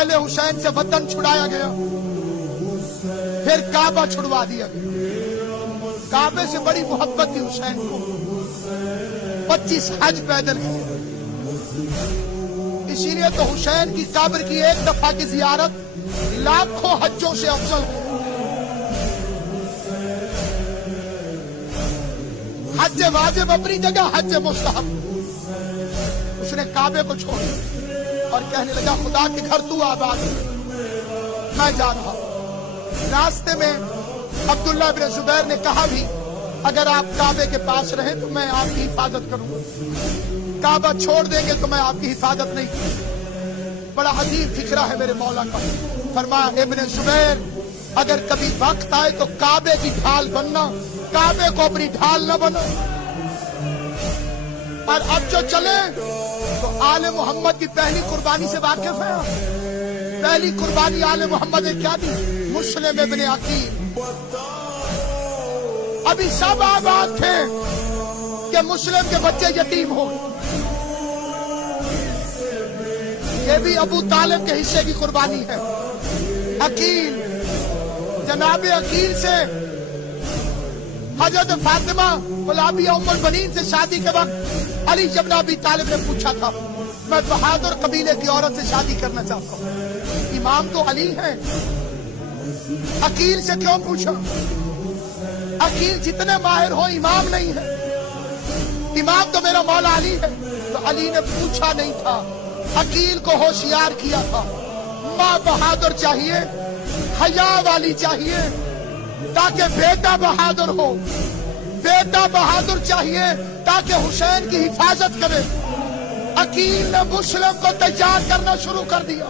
पहले हुसैन से वतन छुड़ाया गया, फिर काबा छुड़वा दिया गया। काबे से बड़ी मोहब्बत थी हुसैन को। 25 हज पैदल किए। इसीलिए तो हुसैन की कब्र की एक दफा की जियारत लाखों हज्जों से अफजल है। हज वाजिब अपनी जगह, हज मुस्तहब। उसने काबे को छोड़ और कहने लगा खुदा के घर तू आबाद, मैं जा रहा हूं। रास्ते में अब्दुल्ला बिन जुबैर ने कहा भी अगर आप काबे के पास रहे तो मैं आपकी हिफाजत करूंगा, काबा छोड़ देंगे तो मैं आपकी हिफाजत नहीं करूंगा। बड़ा अजीब फिक्रा है मेरे मौला का। फरमाया इब्न जुबैर अगर कभी वक्त आए तो काबे की ढाल बनना, काबे को अपनी ढाल न बनो। और अब जो चले तो आले मोहम्मद की पहली कुर्बानी से वाकिफ है। पहली कुर्बानी आले मोहम्मद ने क्या दी? मुस्लिम इब्न अकील। अभी सब आबाद थे कि मुस्लिम के बच्चे यतीम हो। ये भी अबू तालिब के हिस्से की कुर्बानी है। अकील, जनाब अकील से हजरत फातिमा गुलाबिया उम्मुल बनीन से शादी के वक्त अली इब्न अबी तालिब ने पूछा था मैं बहादुर कबीले की औरत से शादी करना चाहता हूँ। इमाम तो अली है, अकील से क्यों पूछा? अकील जितने माहिर हो इमाम नहीं है, इमाम तो मेरा मौला अली है। तो अली ने पूछा नहीं था, अकील को होशियार किया था। माँ बहादुर चाहिए, हया वाली चाहिए ताकि बेटा बहादुर हो, बेटा बहादुर चाहिए ताकि हुसैन की हिफाजत करे। अकील ने मुस्लिम को तैयार करना शुरू कर दिया।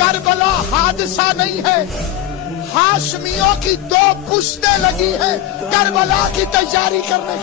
करबला हादसा नहीं है, हाशमियों की 2 पुश्तें लगी हैं करबला की तैयारी करने।